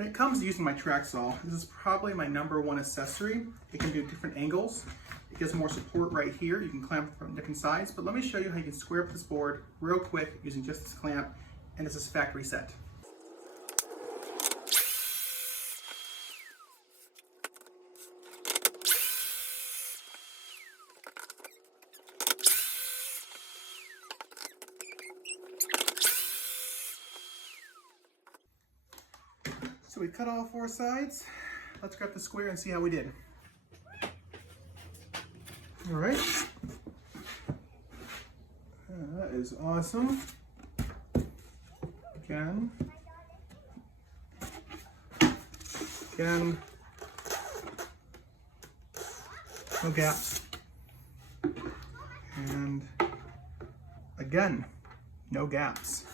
When it comes to using my track saw, this is probably my #1 accessory. It can do different angles. It gives more support right here. You can clamp from different sides, but let me show you how you can square up this board real quick using just this clamp, and this is factory set. So we cut all 4 sides. Let's grab the square and see how we did. All right. That is awesome. Again. No gaps. And again, no gaps.